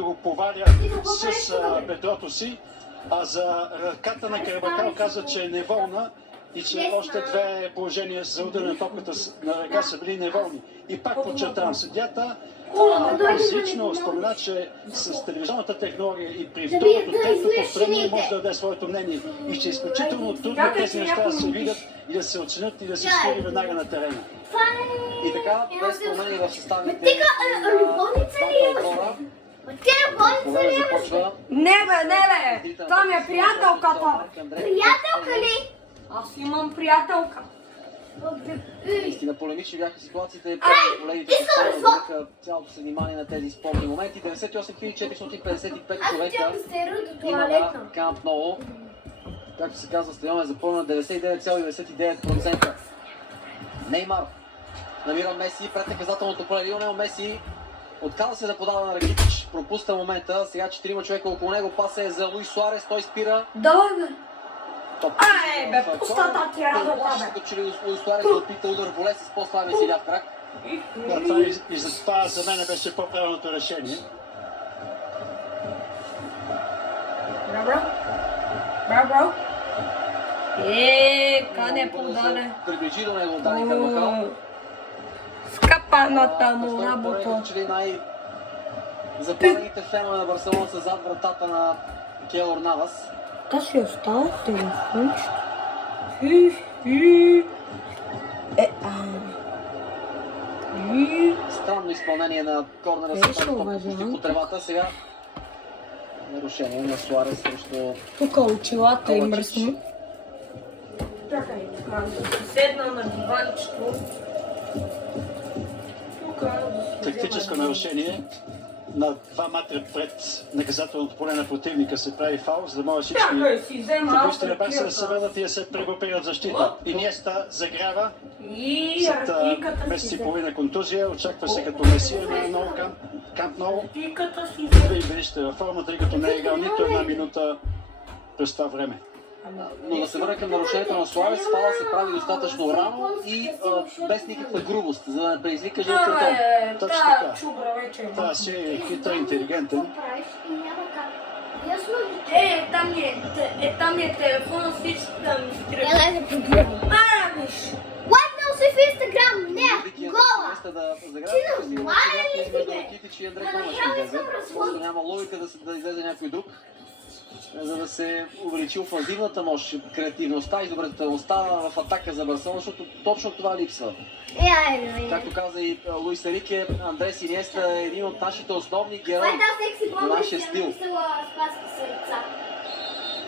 като го поваря с бедрото си, а за ръката на Карабакал каза, че е неволна и че още две положения за удар на топката на ръка са били неволни. И пак подчертавам, съдията изрично спомена, че с телевизионната технология и при второто, трето повторение може да даде своето мнение. И ще е изключително трудно тези неща да се видят и да се оценят и да се свири веднага на терена. И така, без промени в съставите Когато започва. Не бе, това ми е приятелката. приятелка ли? Аз имам приятелка. Наистина полемични бяха ситуациите. Колегите искам поставиха цялото си внимание на тези спорни моменти. 98 455 човека има на Камп Ноу. Както се казва, стадионът е запълнен 99,99%. Неймар намира Меси пред наказателното поле. Лионел Меси отказа се да подава на Ракитич. Пропуска момента. Сега 4 човека около него. Паса е за Луис Суарес. Той спира. Давай бе. Ай, бе, пустата ти работа, бе. Като че ли Луис Суарес да опита удар в воле с по-слабия си ляв крак. И за това за мен беше по-правилното решение. Браво. Браво. Кане подаде. Приближи до него Дани Карвахал. Скапаната му работа. Като че ли запалените фенове на Барселона са зад вратата на Кейлор Навас. Та си остава телефончето. Странно изпълнение на корнера с почти по тревата. Сега нарушение на Суарес срещу Тук очилата им мръсни. Чакай, седна на диванчето. Тактическо нарушение. На 2 метра пред наказателното поле на противника се прави фаул, за да може всички футболисти на Барса да се върнат и да се прегрупират в защита. Иниеста загрява след месец и половина контузия. Очаква се като месия на нов Камп Ноу. Да им вижте във форма, тъй като не е играл нито една минута през това време. Но да се върне към нарушението на Суарес, фала се прави достатъчно рано и без никаква грубост, за да не предизвика жълт картон. Точно така. Това си е хитър, интелигентен. Там е телефон, всички там изтръгват. Ела да погледам. Лайкнал се в Инстаграм, не, гола! Няма логика да излезе някой друг, за да се увеличи офанзивната мощ, креативността, изобретателността в атака за Барселона, защото точно това липсва. Както каза и Луис Ерике, Андрес Иниеста е един от нашите основни герои на нашия стил.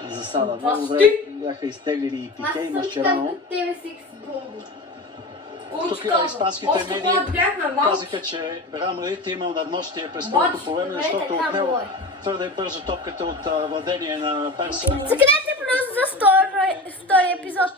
Засада. Много добре бяха изтеглили и Пике и Масчерано. Тук испанските медии казаха, че Рамрит е имал надмощие през първото по време, защото отнел твърде бързо топката от владение на Барса. Закъдете плюс за втори епизод.